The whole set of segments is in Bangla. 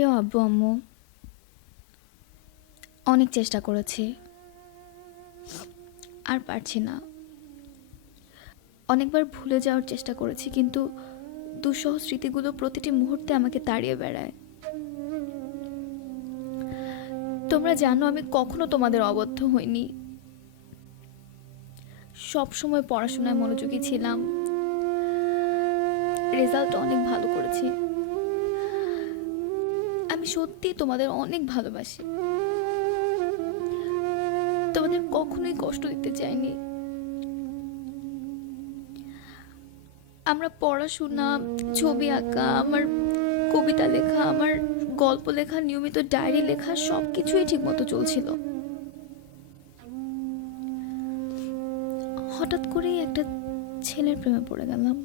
প্রিয় আব্বু আম্মু, অনেক চেষ্টা করেছি, আর পারছি না। অনেকবার ভুলে যাওয়ার চেষ্টা করেছি, কিন্তু দুঃসহ স্মৃতিগুলো প্রতিটি মুহূর্তে আমাকে তাড়িয়ে বেড়ায়। তোমরা জানো আমি কখনো তোমাদের অবদ্ধ হইনি, সব সময় পড়াশোনায় মনোযোগী ছিলাম, রেজাল্ট অনেক ভালো করেছি। আমি সত্যিই তোমাদের অনেক ভালোবাসি, তোমাদের কখনোই কষ্ট দিতে চাইনি। আমরা পড়াশোনা, ছবি আঁকা, আমার কবিতা লেখা, আমার গল্প লেখা, নিয়মিত ডায়েরি লেখা সব কিছুই ঠিকমতো চলছিল। হঠাৎ করেই একটা ছেলের প্রেমে পড়ে গেলাম।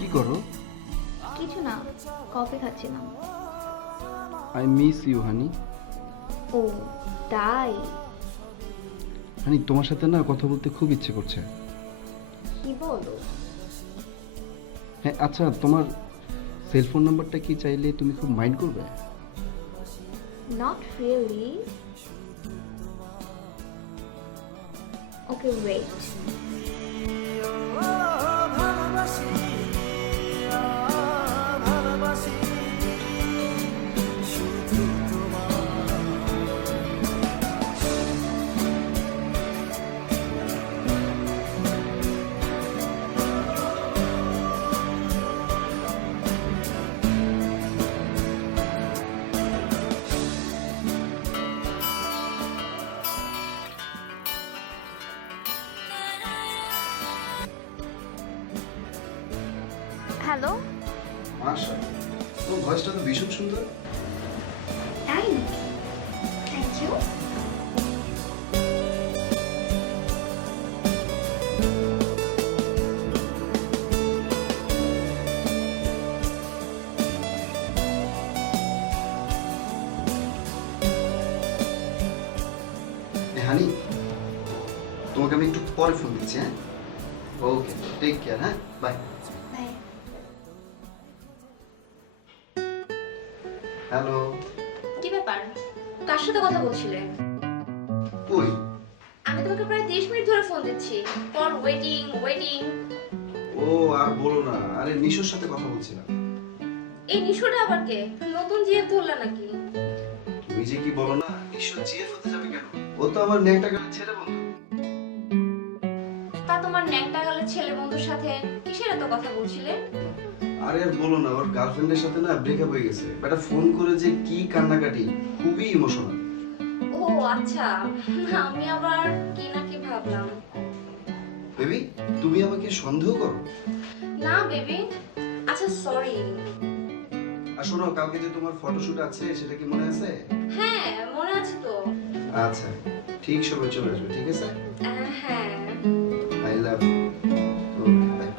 কি করো? কিছু না, কফি খাচ্ছিলাম। I miss you honey. ও তাই? হানি, তোমার সাথে না কথা বলতে খুব ইচ্ছে করছে। কি বলো? হ্যাঁ, আচ্ছা, তোমার সেলফোন নাম্বারটা কি চাইলে তুমি খুব মাইন্ড করবে? Not really. Okay wait. Hello. Asha, তোমার ভয়েসটা তো ভীষণ সুন্দর। তাই নাকি? Thank you. হানি, তোমাকে আমি একটু পরে ফোন দিচ্ছি। হ্যাঁ, ওকে, টেক কেয়ার। হ্যাঁ, বাই। বাই। হ্যালো। কি ব্যাপার? কার সাথে কথা বলছিলে? কই? আমি তোমাকে প্রায় 30 মিনিট ধরে ফোন দিচ্ছি। For waiting waiting. ও আর বলো না, আরে নিশোর সাথে কথা বলছিলাম। এই নিশোটা আবার কে? নতুন জিএফ ধরলা নাকি? তুমি যে কি বলো না, নিশো জিএফ হতে যাবে কেন? ও তো আমার নেকটা গালে ছেলে বন্ধু। তা তোমার ন্যাংটা গালের ছেলে বন্ধুর সাথে কিসের এত কথা বলছিলে? আরে আর বলো না, ওর গার্লফ্রেন্ডের সাথে না ব্রেকআপ হয়ে গেছে। বেটা ফোন করে যে কি কান্নাকাটি, খুবই ইমোশনাল। ও আচ্ছা, আমি আবার কি না কি ভাবলাম। বেবি, তুমি আমাকে সন্দেহ করো? না বেবি, আচ্ছা সরি। আর শোনো, কালকে যে তোমার ফটোশুট আছে সেটা কি মনে আছে? হ্যাঁ মনে আছে তো। আচ্ছা, ঠিক সময় চলে আসবে, ঠিক আছে? হ্যাঁ। I love you. Okay, bye.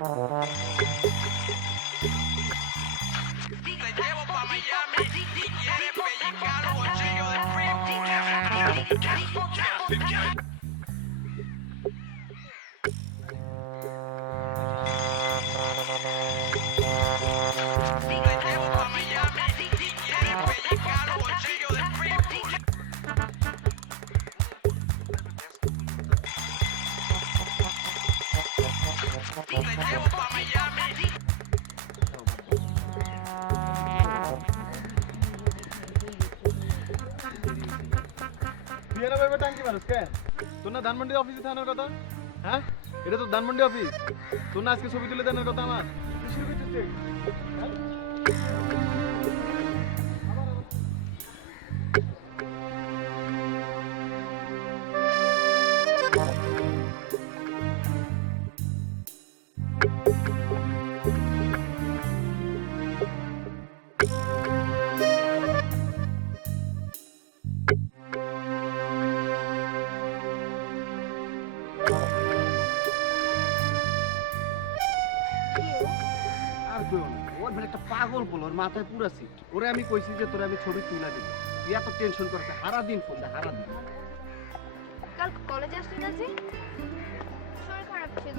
তুই এরা ভাবে টাঙ্কি মানুষ কেন? তোর না ধানমন্ডি অফিসে থাকার কথা? হ্যাঁ, এটা তো ধানমন্ডি অফিস। তোর না আজকে ছবি তুলে দেওয়ার কথা আমার? কি শুরু করছিস? হ্যাঁ? আর কইও না, ওর মানে একটা পাগল বল, ওর মাথায় পুরা সিট। ওরে আমি কইছি যে তোরে আমি ছবি তুলে দিব, তুই এত টেনশন করতে সারা দিন ফোন দেয়, সারা দিন। কাল কলেজে আসলি না যে? শরীর খারাপ ছিল।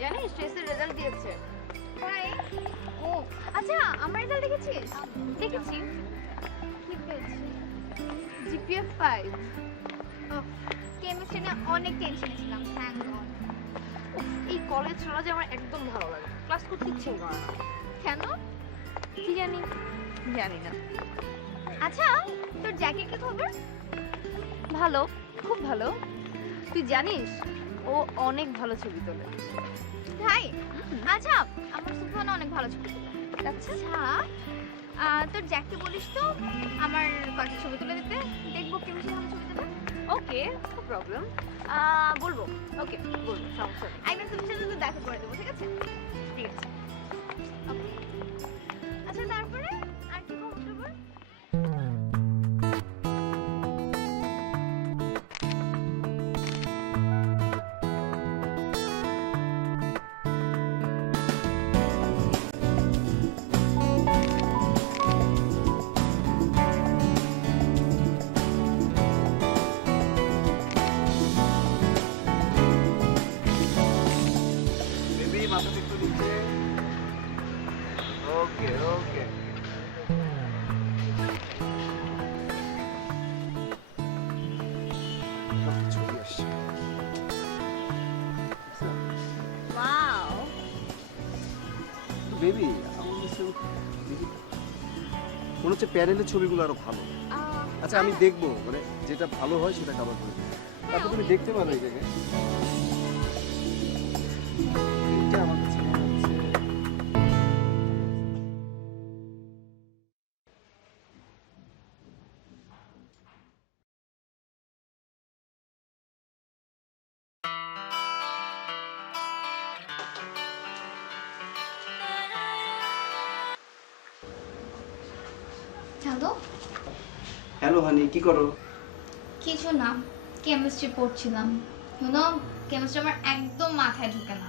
জানিস স্ট্রেসের রেজাল্ট দিয়েছে। তাই? ও আচ্ছা, আমার রেজাল্ট দেখেছিস? দেখেছি। কি পেয়েছি? জিপিএ 5। কেমিস্ট্রি নিয়ে অনেক টেনশনে ছিলাম, থ্যাংক গড। এই কলেজ চলা যে আমার একদম ভালো লাগে, ক্লাস করতে ইচ্ছে করে না। কেন? কি জানি, জানি না। আচ্ছা, তোর জ্যাকেট কি খবর? ভালো, খুব ভালো। তুই জানিস ও অনেক ভালো ছবি তোলে। তাই? আচ্ছা, আমার সুফানা অনেক ভালো ছবি তোলে। আচ্ছা, তোর জ্যাককে বলিস তো আমার কয়েকটা ছবি তুলে দিতে, দেখবো কেমিস্ট্রি ভালো ছবি তোলে। ওকে, নো প্রবলেম। বলবো, ওকে বলবো, সমস্যা নেই। আমি তোর সাথে তো দেখা করে দেবো, ঠিক আছে? ঠিক আছে। Okay. আচ্ছা, তারপরে আর কি খবর টবর? বেবি মাথা একটু নিচে। ওকে ওকে। ছবি আসছে। ওয়াও, বেবি আমার কাছে মনে হচ্ছে প্যানেলের ছবিগুলো আরো ভালো। আচ্ছা আমি দেখবো, মানে যেটা ভালো হয় সেটা কভার করে দেবো। তারপর তুমি দেখতে পারো এই জায়গায়। এইটা আমার কাছে মনে হচ্ছে হ্যালো, হ্যালো হানি, কি করো? কিছু না, কেমিস্ট্রি পড়ছিলাম। শুনো, কেমিস্ট্রি আমার একদম মাথায় ঢুকে না।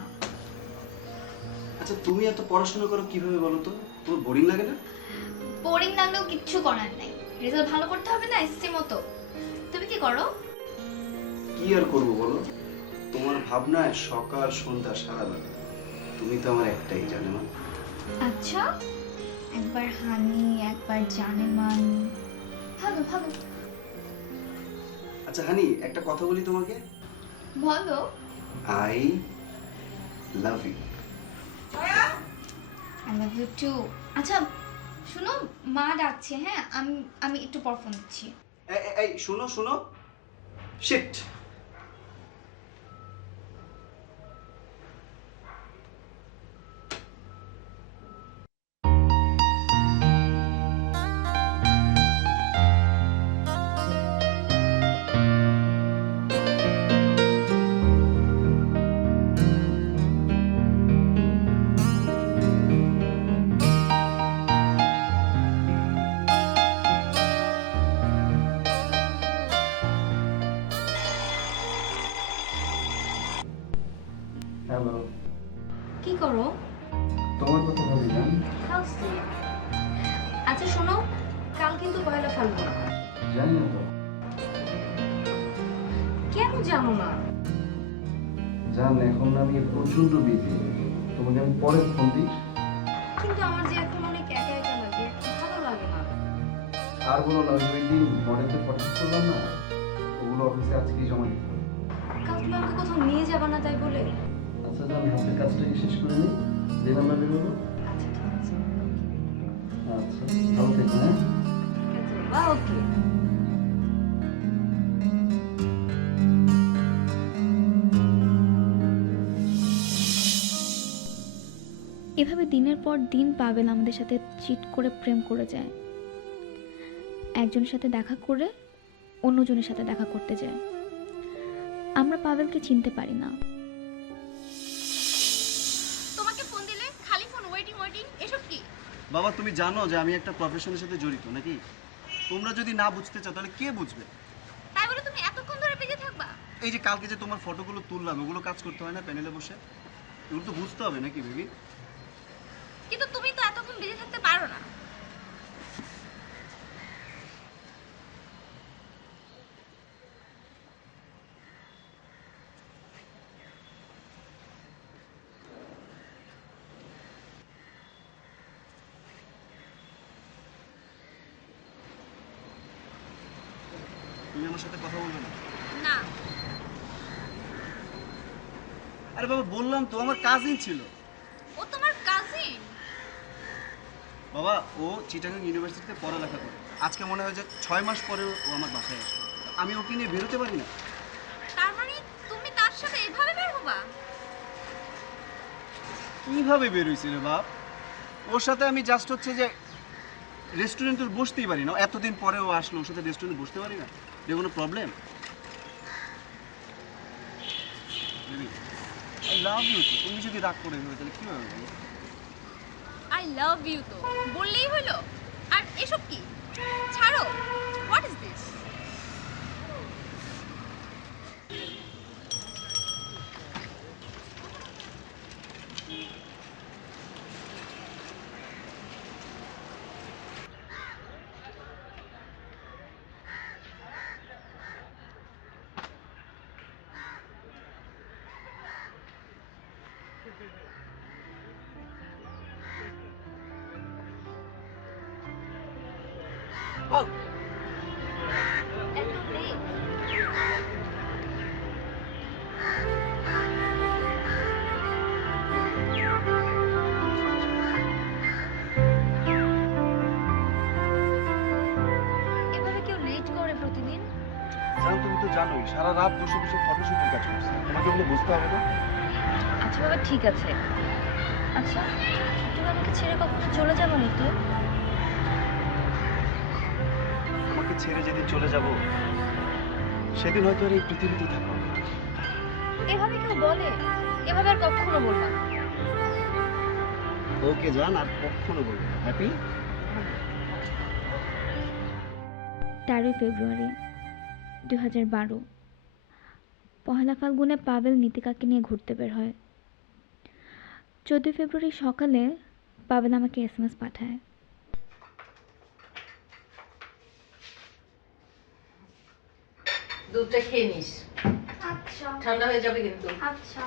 আচ্ছা তুমি এত পড়াশোনা করো কিভাবে বলো তো? তোমার বোরিং লাগে না? বোরিং লাগলেও কিচ্ছু করার নাই, রেজাল্ট ভালো করতে হবে না এসসি মতো। তুমি কি করো? কি আর করবো বলো, তোমার ভাবনায় সকাল সন্ধ্যা সারা বেলা। তুমি তো আমার একটাই জানেমান। আচ্ছা, একবার হানি একবার জানেমান, ভালো ভালো। আচ্ছা হানি, একটা কথা বলি তোমাকে। বলো। I love you. I love you too. আচ্ছা শুনো, মা ডাকছে, হ্যাঁ আমি আমি একটু পর ফোন দিচ্ছি। এই শোনো শোনো, শিট। হ্যালো, কি করো? তোমার কথা ভাবি না। খাওছি। আচ্ছা শোনো, কাল কিন্তু পয়লা ফাল্গুন। জানি না তো। কেন জানো না? জান, এখন আমি প্রচন্ড বিজি। তোমাকে আমি পরে ফোন দিই। কিন্তু আমার যে এখন অনেক একা একা লাগে, ভালো লাগে না। আর বলো না, ওই দিন মডেলকে ফটো করলাম না, ওগুলো অফিসে আজকেই জমা দিতে হবে। কাল তুমি আমাকে কোথাও নিয়ে যাবা না তাই বলে? আচ্ছা জান, হাতের কাজটাকে শেষ করে নিই, দিন আমরা বেরোবো। আচ্ছা ঠিক আছে। আচ্ছা, ভালো থেকো। হ্যাঁ, বা ওকে। এভাবে দিনের পর দিন পাবেল আমাদের সাথে চিট করে প্রেম করে যায়। একজনের সাথে দেখা করে অন্যজনের সাথে দেখা করতে যায়। আমরা পাবেলকে চিনতে পারি না। তোমাকে ফোন দিলে খালি ফোন ওয়েটিং ওয়েটিং এসব কি? বাবা, তুমি জানো যে আমি একটা প্রফেশনের সাথে জড়িত নাকি? তোমরা যদি না বুঝতে চাও তাহলে কে বুঝবে? তাই বলে তুমি এতক্ষণ ধরে বিজি থাকবা? এই যে কালকে যে তোমার ফটোগুলো তুললাম, ওগুলো কাজ করতে হয় না প্যানেলে বসে? এগুলো তো বুঝতে হবে নাকি বেবি? কিন্তু তুমি তো এতক্ষণ বিজি থাকতে পারো না। তুমি আমার সাথে কথা বলবে না? না। আরে বাবা, বললাম তো আমার কাজিন ছিল। ও তোমার কাজিন? বাবা, ও চিটাগাং ইউনিভার্সিটিতে পড়ালেখা করে। আজকে মনে হয় যে 6 মাস পরে ও আমার বাসায় আসবে। আমি ওকে নিয়ে বেরোতে পারি না। তার মানে তুমি তার সাথে এভাবে বের হবা? কিভাবে বেরোইছি রে বাপ? ওর সাথে আমি জাস্ট হচ্ছে যে রেস্টুরেন্টে বসতেই পারি না। এতদিন পরে ও আসলো, ওর সাথে রেস্টুরেন্টে বসতে পারি না? এটা কোনো প্রবলেম? I love you. তুমি যদি রাগ করে দেবে তাহলে কি হবে? আই লাভ ইউ তো বললেই হলো। আর এসব কি? ছাড়ো। What is this? এত লেট? এভাবে কেউ লেট করে প্রতিদিন? জান, তুমি তো জানোই সারা রাত বসে বসে ফটোশুটের কাজ করছি। তোমাকে ওগুলো বুঝতে হবে না? আচ্ছা বাবা ঠিক আছে। আচ্ছা তুমি আমাকে ছেড়ে কখনো চলে যাবো না তো? আমাকে ছেড়ে যেদিন চলে যাব সেদিন হয়তো আর এই পৃথিবীতে থাকবো না। এভাবে কেউ বলে? এভাবে আর কখনো বলবা না। ওকে জান, আর কখনো বলবো না। হ্যাপি? 13 ফেব্রুয়ারি 2012। পহেলা ফাল্গুনে পাবেল নীতিকাকে নিয়ে ঘুরতে বের হয়। 14 ফেব্রুয়ারি সকালে পাবেল আমাকে এসএমএস পাঠায়। দুধটা খেয়ে নিস, আচ্ছা ঠান্ডা হয়ে যাবে কিন্তু। আচ্ছা।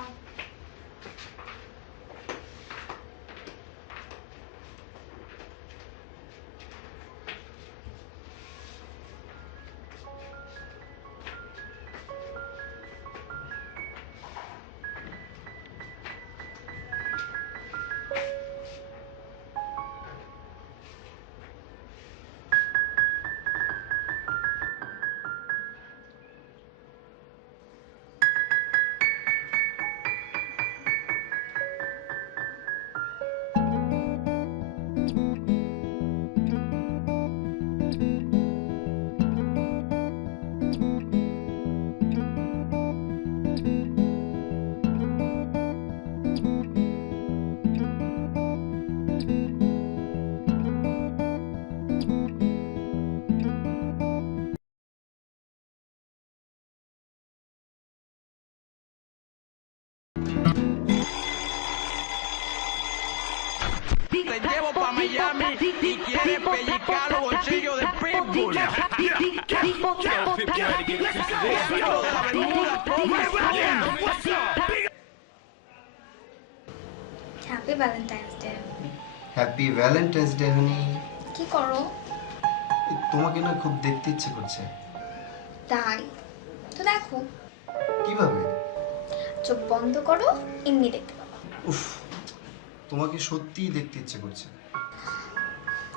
te llevo pa' Miami y quieres pellizcar los bolsillos de Pitbull. Happy Valentine's Day. Happy Valentine's Day honey. কি করো? তোমাকে না খুব দেখতে ইচ্ছে করছে। তাই তো দেখো, কিভাবে? চোখ বন্ধ করো, এমনি দেখতে পাবা। উফ, তোমাকে সত্যিই দেখতে ইচ্ছে করছে।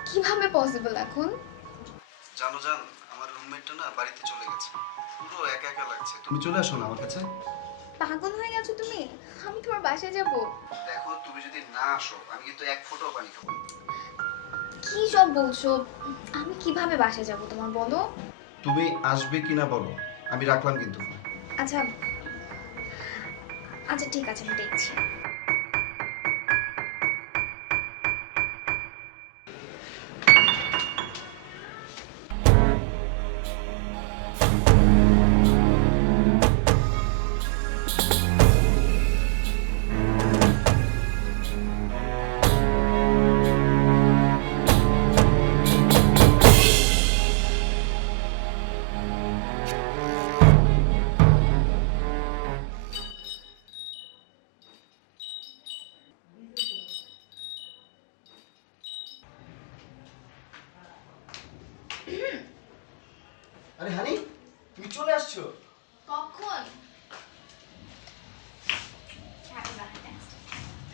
কিভাবে পসিবল এখন? জানো জান, আমার রুমমেটটা না বাড়িতে চলে গেছে, পুরো একা একা লাগছে। তুমি চলে আসো না আমার কাছে। পাগল হয়ে গেছো তুমি? আমি তোমার বাসায় যাব। দেখো, তুমি যদি না আসো আমি কিন্তু এক ফোঁটাও পানি খাবো না। কি সব বলছো? আমি কিভাবে বাসায় যাব তোমার, বলো? তুমি আসবে কিনা বলো, আমি রাখলাম কিন্তু ফোন। আচ্ছা আচ্ছা ঠিক আছে, আমি দেখছি। আরে হানি, তুমি চলে আসছো? কখন?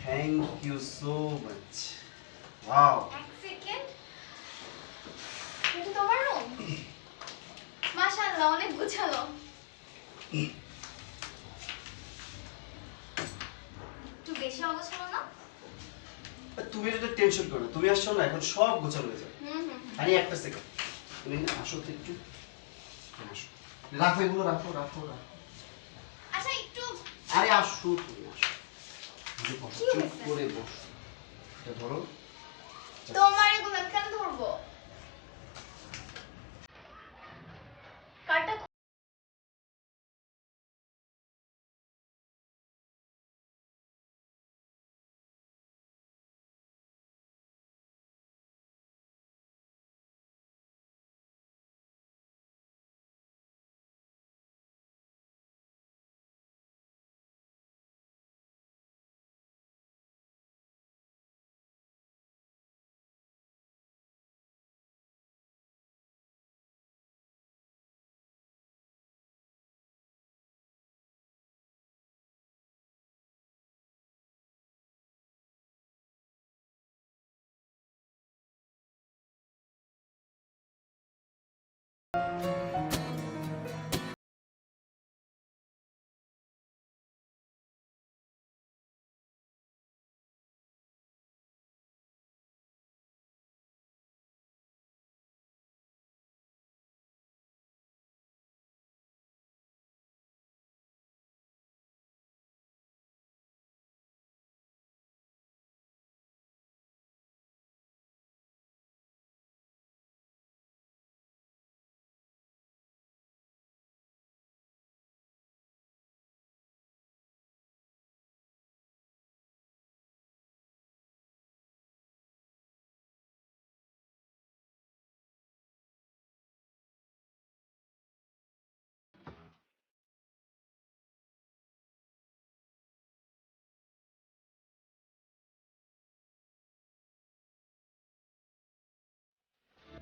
Thank you so much. Wow, এক সেকেন্ড, এটা তোমার রুম? মাশাআল্লাহ, অনেক গুছালো। একটু বেশি অগোছালো না? তুমি এটা টেনশন করো না, তুমি আসছো না, এখন সব গোছানো হয়ে যাবে। হুম। হানি একটা সেকেন্ড, তুমি না আসো তো একটু। আসো, রাখো এগুলো, রাখো রাখো রাখো। আচ্ছা একটু। আরে আসো, তুমি আসো। তুমি বসো, কি চুপ হয়েছে? করে বসো। এটা ধরো। তোমার এগুলো কেন ধরবো? কার্ডটা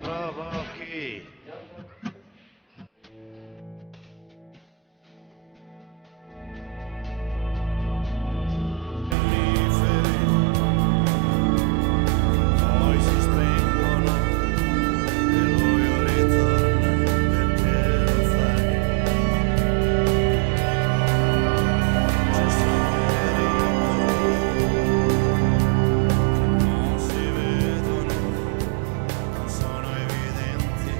Provochi. Poi si spengono e lui ritorna perché lo fai. Ci sono pericoli che non si vedono, non sono evidenti.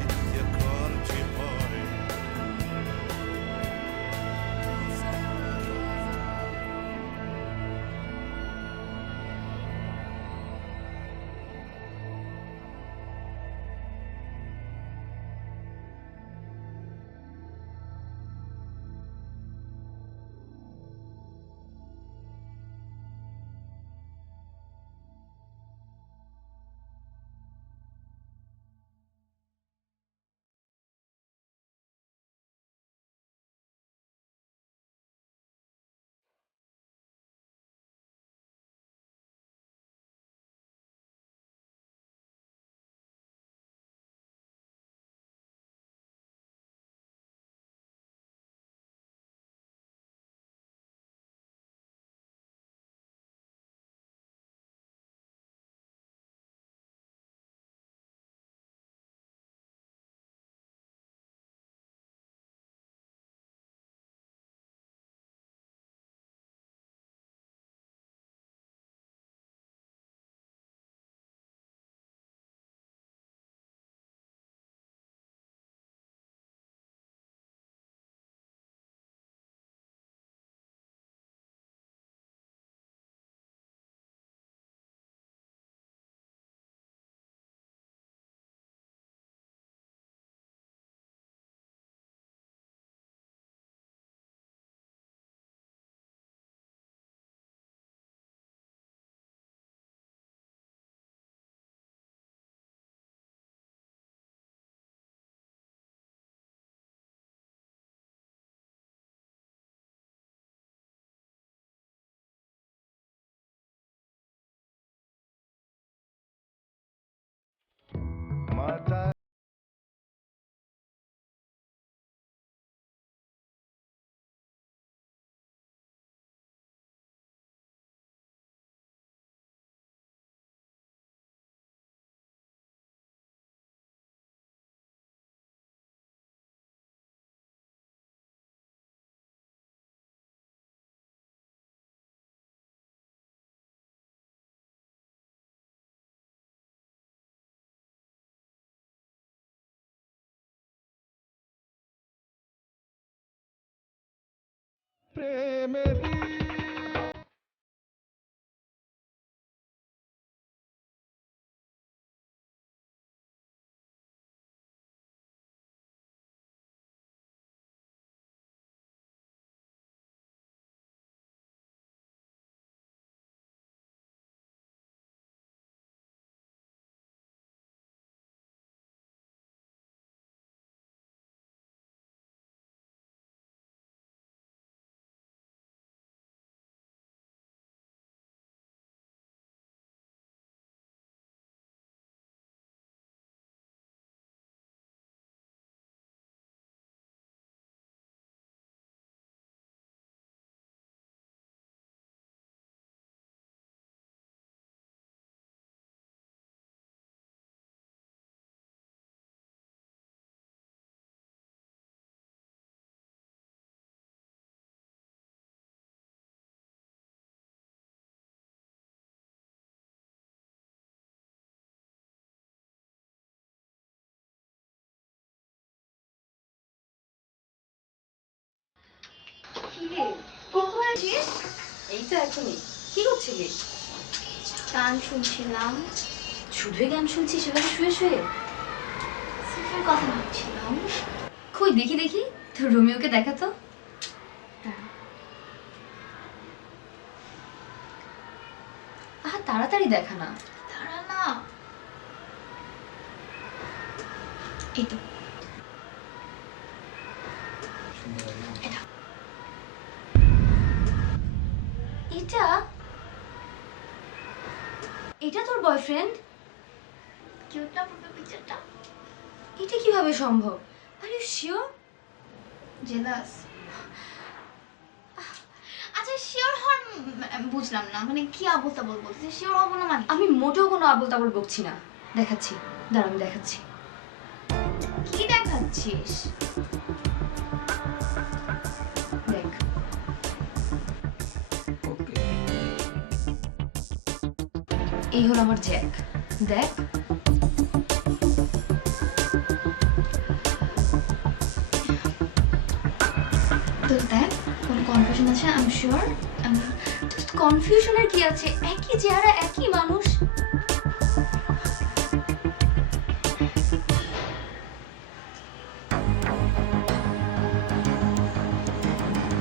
এই তো এখনই। কি করছিলি? গান শুনছিলাম, শুধুই গান শুনছিস সেভাবে শুয়ে শুয়ে? সিফের কথা ভাবছিলাম। কই দেখি দেখি, তোর রোমিওকে দেখা তো। আহা তাড়াতাড়ি দেখা না। দাঁড়া না, এই তো এটা এটা তোর বয়ফ্রেন্ড? কিউট না পুরো পিকচারটা? এটা কিভাবে সম্ভব? Are you sure? জেলাস? আচ্ছা শিওর হন, বুঝলাম না, মানে কি আবল তাবল বলছিস? শিওর হবো না মানে? আমি মোটেও কোনো আবল তাবল বকছি না। দেখাচ্ছি, দাঁড়া আমি দেখাচ্ছি। কি দেখাচ্ছিস? দেখ, এই হলো আমার জ্যাক। দেখ, তো দেখ কোনো কনফিউশন আছে? I am sure. কনফিউশনের কি আছে? একই চেহারা, একই মানুষ।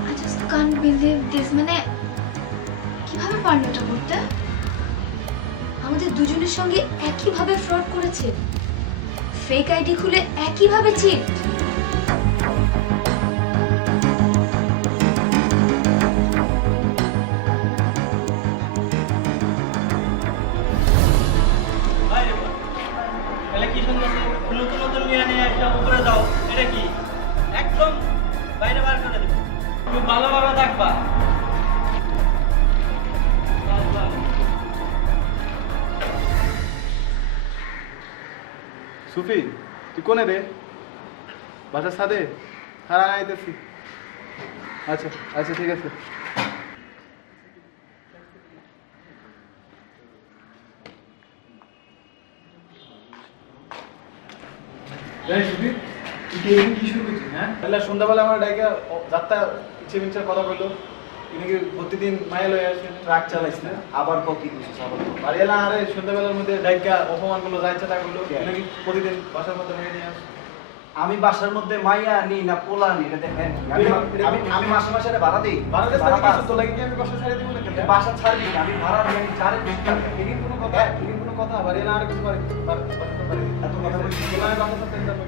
I just can't believe this, মানে কিভাবে পারলো এটা করতে? আমাদের দুজনের সঙ্গে একইভাবে ফ্রড করেছে, ফেক আইডি খুলে একইভাবে চিট। তাহলে কি সুন্দর নতুন নতুন নিয়ে নিয়ে আসলাম, উপরে দাও। এটা কি একদম বাইরে বার করে দেবো, তুমি ভালোভাবে থাকবা। সুফি তুই কোনে রে? বাসার সাথে? হ্যাঁ আইতেছি। আচ্ছা আচ্ছা ঠিক আছে। সুফি তুই কি শুরু করছিস? হ্যাঁ তাহলে সন্ধ্যাবেলা আমার ডাইকা যাত্রা ইচ্ছে মিনচার কথা বললো, নাকি প্রতিদিন মাইল হয়ে আসে ট্রাক চালাইস না। আবার কত কি করছিস আবার? আর এলা আরে সন্ধ্যাবেলার মধ্যে ডাইকা অপমান করলো, যা ইচ্ছা তা করলো, নাকি প্রতিদিন বাসার মধ্যে মেয়ে নিয়ে আসে। আমি বাসার মধ্যে মাইয়া নি না পোলা নি, এটা দেখেন। আমি মাসে মাসে এটা ভাড়া দিই। ভাড়া দিস তাহলে কিছু তো লাগে কি আমি কষ্ট ছাড়িয়ে দিব না কেন? বাসা ছাড়বি না, আমি ভাড়া দিই, আমি চারে বেশি টাকা। এদিন কোনো কথা, এদিন কোনো কথা, আবার এলা আর কিছু পারে পারে এত কথা বলছিস কেন? তোমার বাসার সাথে যাবো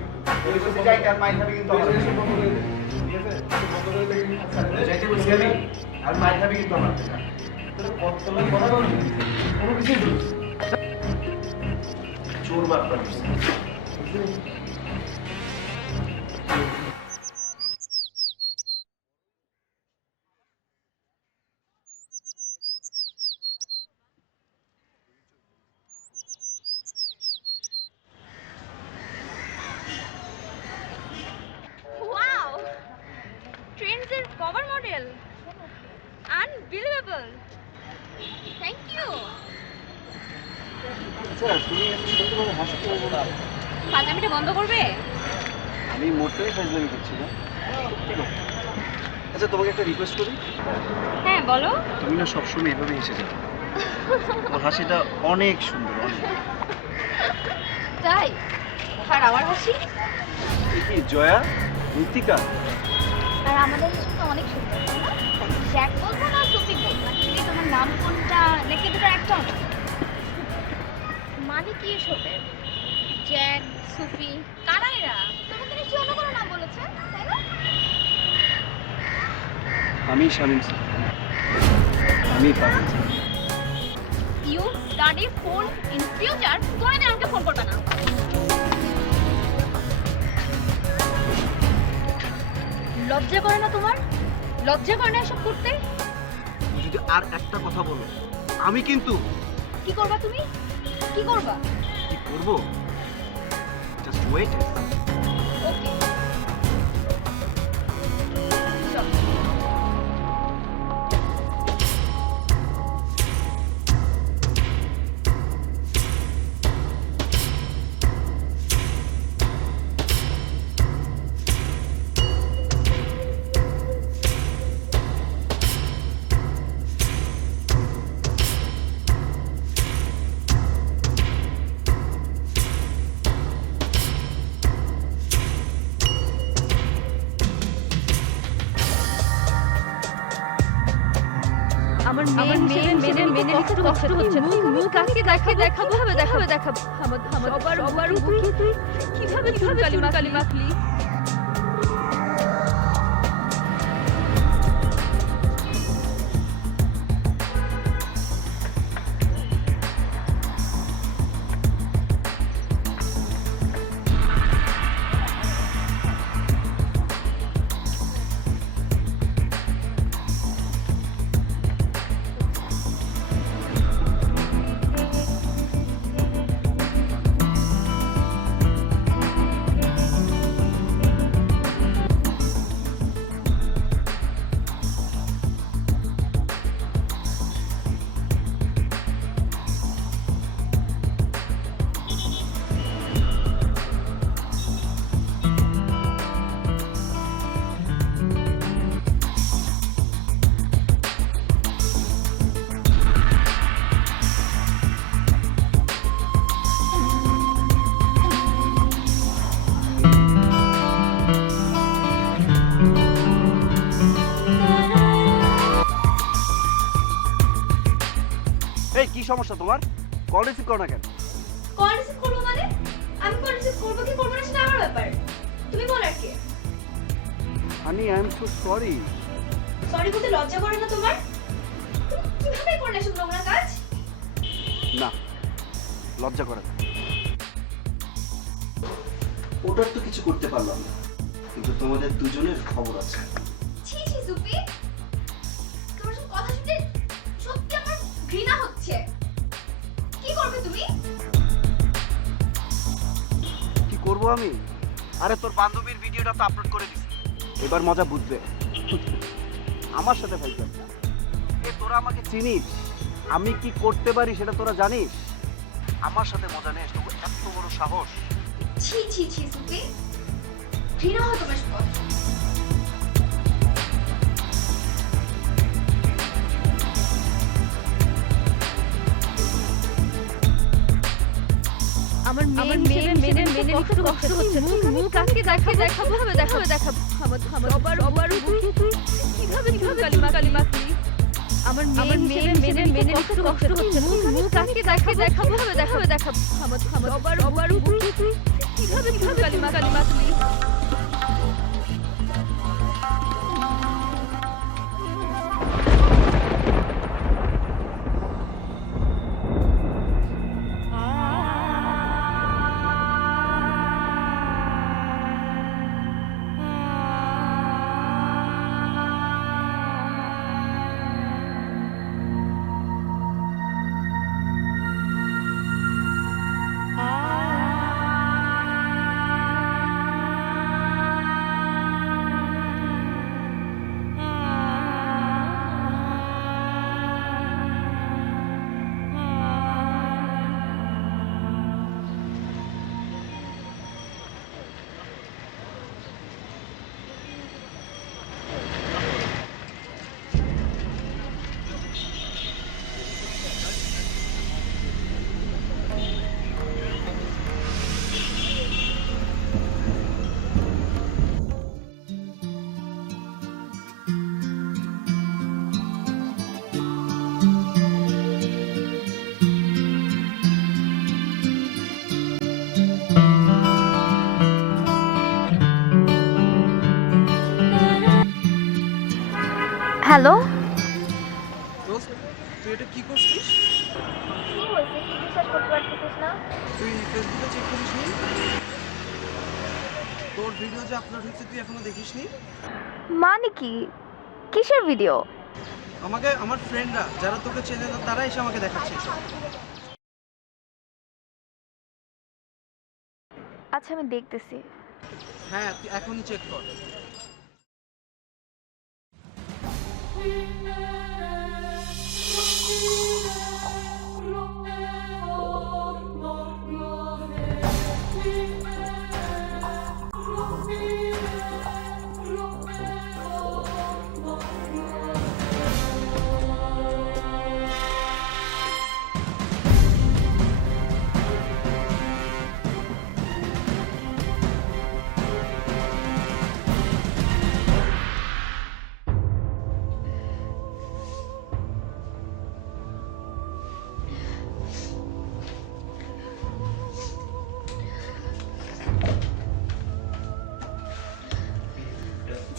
ওই যদি যাই তার মাইর খাবি কিন্তু আমার। ঠিক আছে বন্ধ করে দেখি আচ্ছা যাইতে বলছি আমি, আর মাইর খাবি কিন্তু আমার থেকে। তোমার কথা বলছি কোনো কিছুই বলছি চোর বাটপার করছিস। ওয়াও, ট্রেন্ডসের cover model, unbelievable. Thank you. আচ্ছা তুমি এত সুন্দরভাবে হাসতে পারবো না? ফাজলামিটা বন্ধ করবে? আমি মোটেই ফাজলামি করছি না, সত্যি কথা। আচ্ছা তোমাকে একটা রিকোয়েস্ট করি, হ্যাঁ বলো। তুমি না সবসময় এভাবে হেসে যাও। তোমার হাসিটা অনেক সুন্দর, অনেক। তাই? আর আমার হাসি? এই কি জয়া, ঋতিকা? আর আমাদের হাসি তো অনেক সুন্দর, তাই না? জ্যাক বলবো না সুফি বলবো, অ্যাকচুয়ালি তোমার নাম কোনটা নাকি দুটো একটা না? মানে কি এসবের? জ্যাক, সুফি, কারা এরা? তোমাকে নিশ্চয়ই অন্য কোনো নাম বলেছে, তাই না? আমি শামীম স্যার, আমি Parvez. You study phone in future, তুমি না আমাকে ফোন করবে না। লজ্জা করে না তোমার? লজ্জা করে না এসব করতে? তুমি যদি আর একটা কথা বলো, আমি কিন্তু কি করবা তুমি? কি করবা? কি করবো, জাস্ট ওয়েট। ওকে। আমার মেয়ে মেনে নিতে কষ্ট হচ্ছে। মুখ কাকে দেখাবো আমার সবার মুখে তুই কিভাবে কালি মাখলি? এই কি সমস্যা তোমার? কল রিসিভ করো না কেন? কল রিসিভ করবো মানে? আমি কল রিসিভ করবো কি করবো না সেটা আমার ব্যাপার। তুমি বলার কে? Honey, I am so sorry. Sorry বলতে লজ্জা করে না তোমার? তুমি কিভাবে করলে এসব নোংরা কাজ? না, লজ্জা করে না। ওটার তো কিছু করতে পারলাম না, কিন্তু তোমাদের দুজনের খবর আছে। ছি ছি সুপি, তোমার সব কথা শুনে সত্যি আমার ঘৃণা হচ্ছে। কি করবে তুমি? কি করব আমি? আরে তোর বান্ধবীর ভিডিওটা তো আপলোড করে দিছি, এবার মজা বুঝবে। আমার সাথে ফাইট করবে না। এ তোরা আমাকে চিনিস, আমি কি করতে পারি সেটা তোরা জানিস। আমার সাথে মজা নেস, তোর এত বড় সাহস। ছি ছি ছি সুপি, ঘৃণা হয় তোমার সব কথা। আমার মেয়ে মেনে নিতে কষ্ট হচ্ছে। মুখ কাকে দেখাবো আমার সবার মুখে তুই কিভাবে কালি মাখলি? আমার মেয়ে মেনে নিতে কষ্ট হচ্ছে। মুখ কাকে দেখাবো আমার সবার মুখে তুই কিভাবে কালি মাখলি? হ্যালো, দোস্ত তুই এটা কি করছিস? কি হয়েছে? কি বিশ্বাস করতে পারতেছিস না? তুই ফেসবুকে চেক করিসনি? তোর ভিডিও যে আপলোড হয়েছে তুই এখনো দেখিসনি? মানে কি? কিসের ভিডিও? আমাকে আমার ফ্রেন্ডরা যারা তোকে চেনে না তারা এসে আমাকে দেখাচ্ছে এসব। আচ্ছা, আমি দেখতেছি। হ্যাঁ তুই এখনই চেক কর।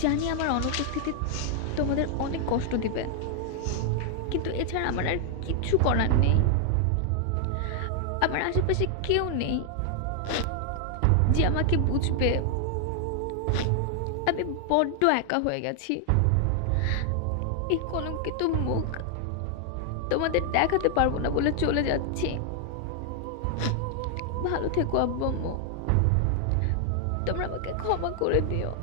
জানি আমার অনুপস্থিতি তোমাদের অনেক কষ্ট দিবে, কিন্তু এছাড়া আমার আর কিচ্ছু করার নেই। আমার আশেপাশে কেউ নেই যে আমাকে বুঝবে। আমি বড্ড একা হয়ে গেছি। এই কলঙ্কিত মুখ তোমাদের দেখাতে পারবো না বলে চলে যাচ্ছি। ভালো থেকো আব্বু আম্মু, তোমরা আমাকে ক্ষমা করে দিও।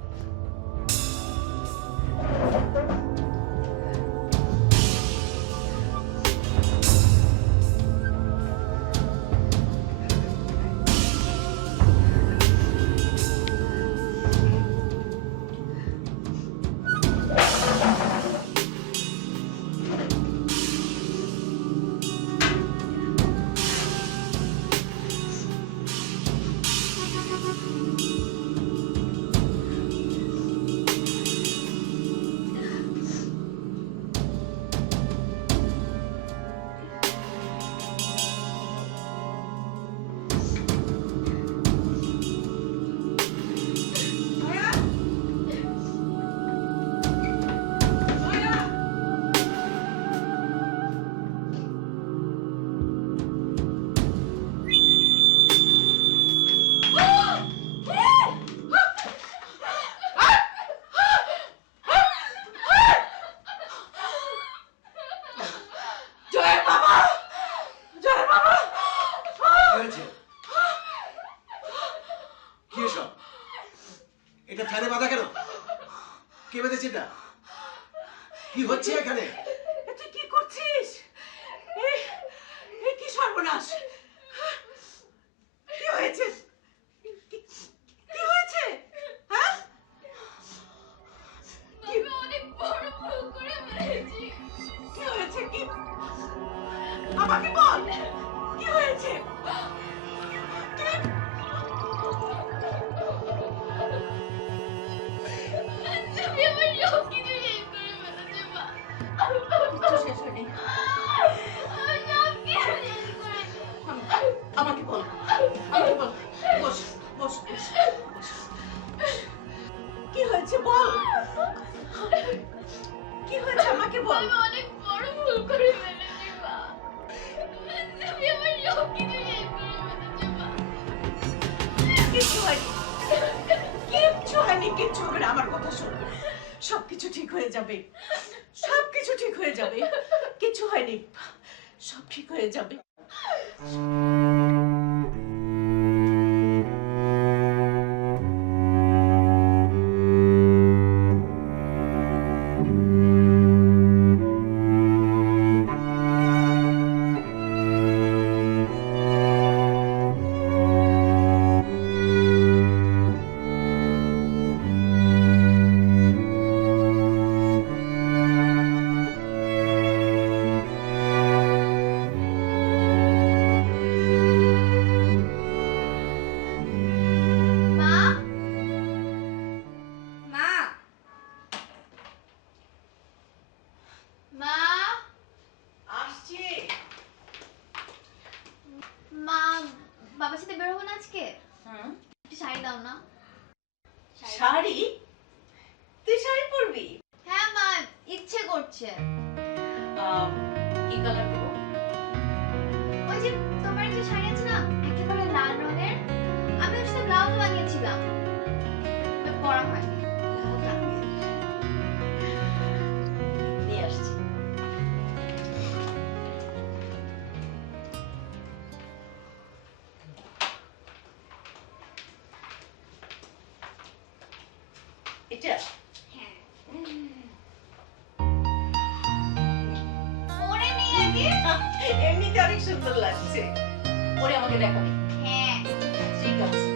কি এসব? এটা ফ্যানে বাঁধা কেন? কে বেঁধেছে এটা? কি হচ্ছে এখানে? তুই কি করছিস? কি সর্বনাশ! কি হয়েছে? কি হয়েছে? হ্যাঁ? আমি অনেক বড় ভুল করে ফেলেছি। কি হয়েছে? কি আমাকে বল, কি হয়েছে? তুই তুমি আমার সব কিছু শেষ করে ফেলেছে মা। কিচ্ছু শেষ হয়নি। আমার সব কিছু শেষ করে আমাকে বল, আমাকে বল। বস বস বস বস। কি হয়েছে বল, কি হয়েছে আমাকে বল। আমি অনেক বড় ভুল করে ফেলেছি মা। তুমি আমার সব কিছু শেষ করে ফেলেছে মা। কিচ্ছু হয়নি, কিচ্ছু হয়নি, কিচ্ছু হবে না। আমার কথা শোন, সবকিছু ঠিক হয়ে যাবে, সবকিছু ঠিক হয়ে যাবে। কিচ্ছু হয়নি, সব ঠিক হয়ে যাবে। আসছে। কি কালার দেবো? ওই যে তোমার যে শাড়ি আছে না একেবারে লাল রঙের, আমি ওর সাথে ব্লাউজ বানিয়েছিলাম, বাট পরা হয়নি। নিয়ে আসছি। এটা পরে নিয়ে আগে। এমনিতে অনেক সুন্দর লাগছে। পরে আমাকে দেখাবি। হ্যাঁ ঠিক আছে।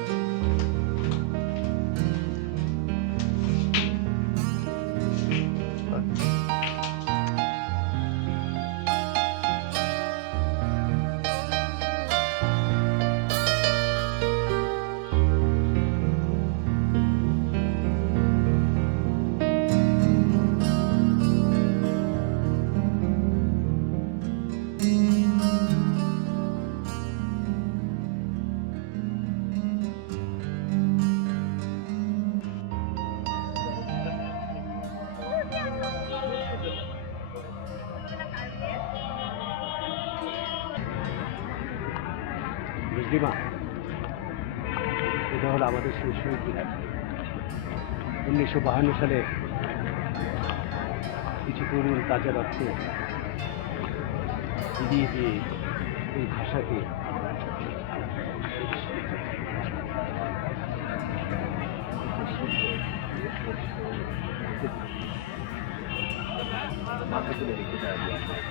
বুঝলি মা, এটা হলো আমাদের সেই শহীদ মিনার। 1952 সালে কিছু তরুণ তাজা রক্তে বিলিয়ে দিয়ে এই ভাষাকে মাথা তুলে রেখে দেওয়া যায়।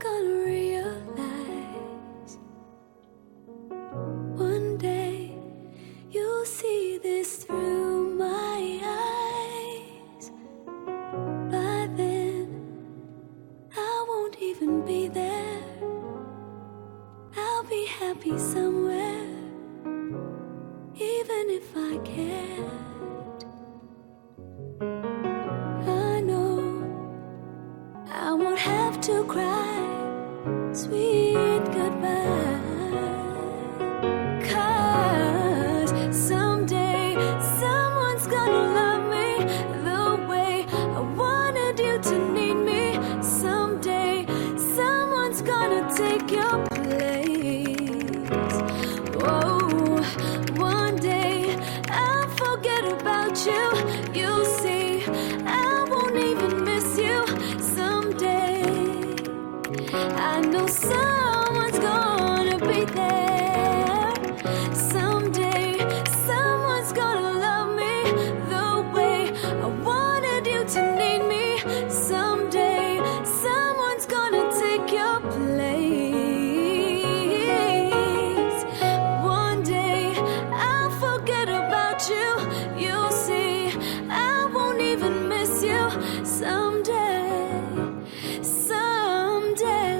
gonna realize one day you'll see this through my eyes. By then, I won't even be there. I'll be happy somewhere, even if I can't. I know I won't have to cry sweet goodbye. 'Cause someday someone's gonna love me the way I wanted you to need me. Someday someone's gonna take your place. Whoa, one day I'll forget about you. You'll see, I won't even miss you. Someday I know someone's gonna be there. Someday someone's gonna love me the way I wanted you to need me. Someday someone's gonna take your place. One day I'll forget about you. You'll see, I won't even miss you. Someday, someday.